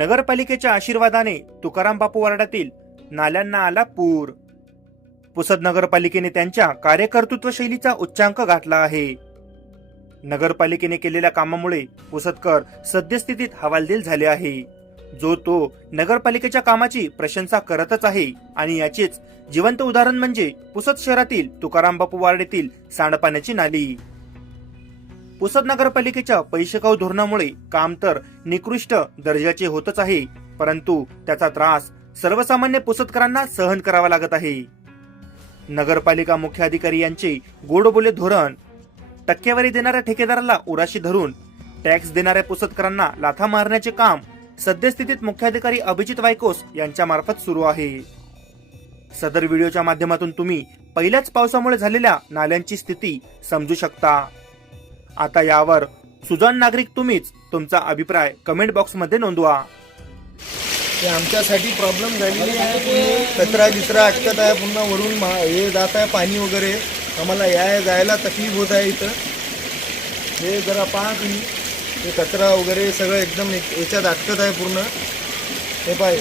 नगरपालिकेच्या आशीर्वादाने तुकाराम बापू वार्डातील नाल्यांना आला पूर. पुसद नगरपालिकेने त्यांच्या कार्यकर्तृत्व शैलीचा उच्चांक गाठला आहे. नगरपालिकेने केलेल्या कामामुळे पुसदकर सद्यस्थितीत हवालदिल झाले आहे. जो तो नगरपालिकेच्या कामाची प्रशंसा करतच आहे आणि याचेच जिवंत उदाहरण म्हणजे पुसद शहरातील तुकाराम बापू वार्ड सांडपाण्याची नाली. पुसद नगरपालिकेच्या पैशेकाऊ धोरणामुळे काम तर निकृष्ट दर्जाचे होतच आहे परंतु त्याचा त्रास सर्वसामान्य पुसदकरांना सहन करावा लागत आहे. नगरपालिका मुख्याधिकारी यांचे गोडबोले धोरण टक्केवारी देणाऱ्या ठेकेदाराला उराशी धरून टॅक्स देणाऱ्या पुसदकरांना लाथा मारण्याचे काम सद्यस्थितीत मुख्याधिकारी अभिजित वायकोस यांच्या मार्फत सुरू आहे. सदर व्हिडिओच्या माध्यमातून तुम्ही पहिल्याच पावसामुळे झालेल्या नाल्यांची स्थिती समजू शकता. आता यावर सुजाण नागरिक तुम्हीच तुमचा अभिप्राय कमेंट बॉक्समध्ये नोंदवा. ते आमच्यासाठी प्रॉब्लेम झालेली आहे कचरा बिचरा अटकत आहे पुन्हा वरून मा हे जात आहे पाणी वगैरे. आम्हाला या जायला तकलीफ होत आहे इथं. हे जरा पहा तुम्ही. हे कचरा वगैरे सगळं एकदम एक- याच्यात अटकत आहे पूर्ण. हे पाय.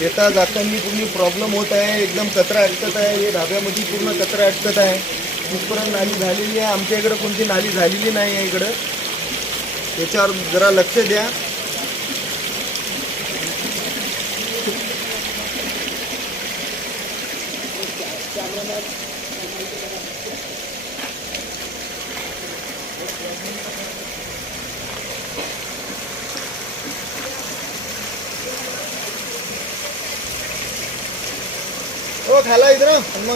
येता जाताना पूर्ण प्रॉब्लेम होत आहे एकदम कचरा अटकत आहे हे धाब्यामध्ये पूर्ण कचरा अटकत आहे. इथपर्यंत नाली झालेली आहे आमच्या इकडं कोणती नाली झालेली नाही आहे इकडं. त्याच्यावर जरा लक्ष द्या. हो खाला इकडं मग